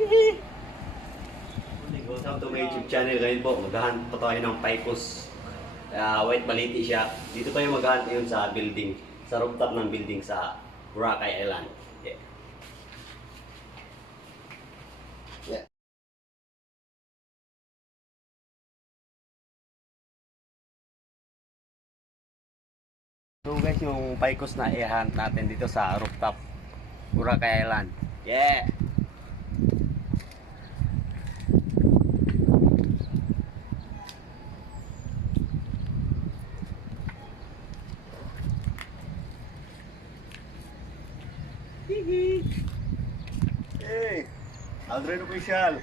Welcome to my YouTube channel. Ngayon po, maghahunt pa tayo ng Picos. White Baliti siya. Dito tayo maghahunt yun sa building, sa rooftop ng building sa Boracay Island. Yeah. Yeah. So guys, yung Picos na i-hunt natin dito sa rooftop Boracay Island. Yeah. Hey, Aldrin Official.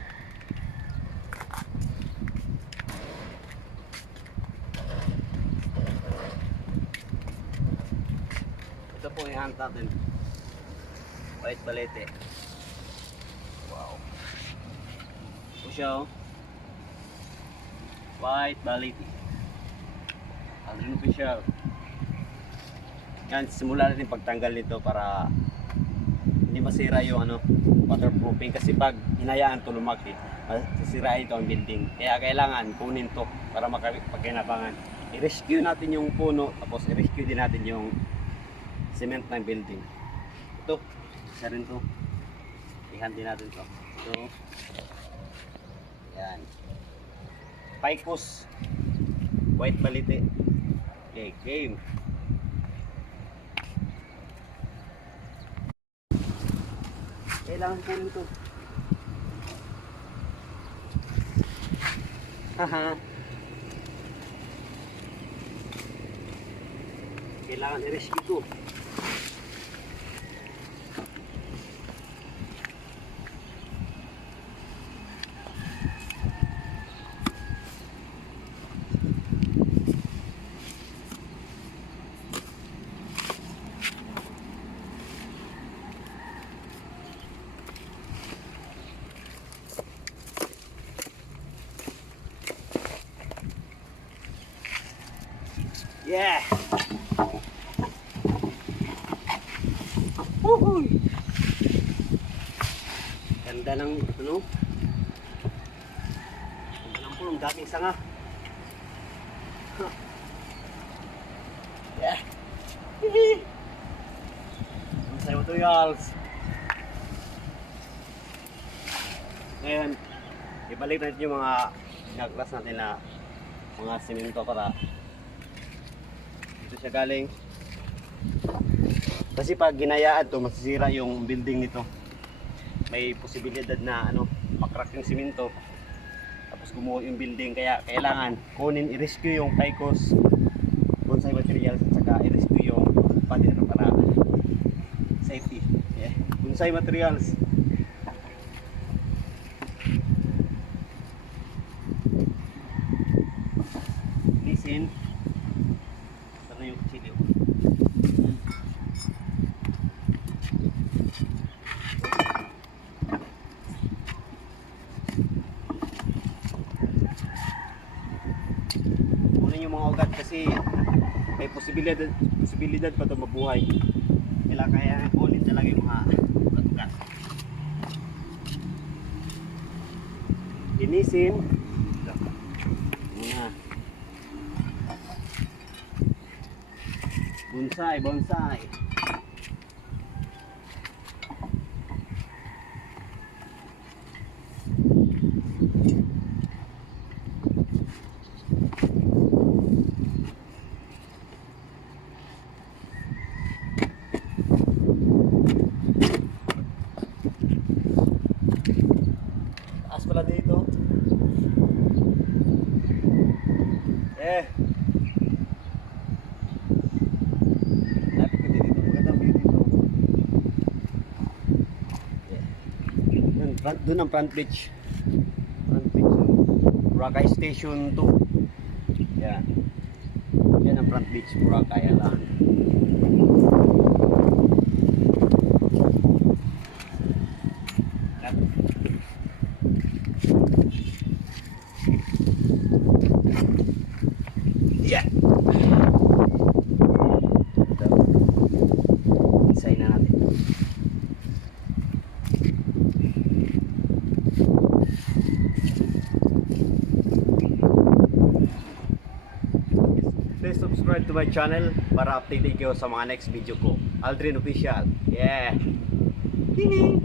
Ito po yung hunt natin. White Balete. Wow. Ito siya oh. White Balete. Aldrin Official. Yan, simula natin pagtanggal nito para hindi masira yung waterproofing, kasi pag hinayaan to lumaki, masisirain ito ang building. Kaya kailangan kunin to para makapagkinabangan. I-rescue natin yung puno, tapos i-rescue din natin yung cement ng building. Ito, isa rin to. I-hunt din natin to. Ito. Yan. Picos. White Balete. Okay, game. Kailangan po nito. Haha. Kailangan i-rescue ito. Yeah. Woohoo! Ganda ng Ganda ng pulong, daming sanga. Yeah. Masaya materials. Ngayon, ibalik natin yung mga naglas natin na mga simento para dito siya galing. Kasi pag ginayaan to, masisira yung building nito. May posibilidad na makrak yung simento, tapos gumuho yung building. Kaya kailangan kunin, i-rescue yung Picos bonsai materials at saka i-rescue yung pader para safety. Yeah. Bonsai materials. Listen. Yung kutsilyo. Kunin yung mga ugat kasi may posibilidad pa ito mabuhay. Kaya kunin talaga yung mga ugat-ugat. Linisin. Bonsai, bonsai. Taas pala dito. Doon ang front beach. Boracay Station 2. Yan. Yan ang front beach, Boracay Island. Yeah. Isay na natin. please subscribe to my channel para updated kayo sa mga next video ko. Aldrin Official. Yeah. Hihi.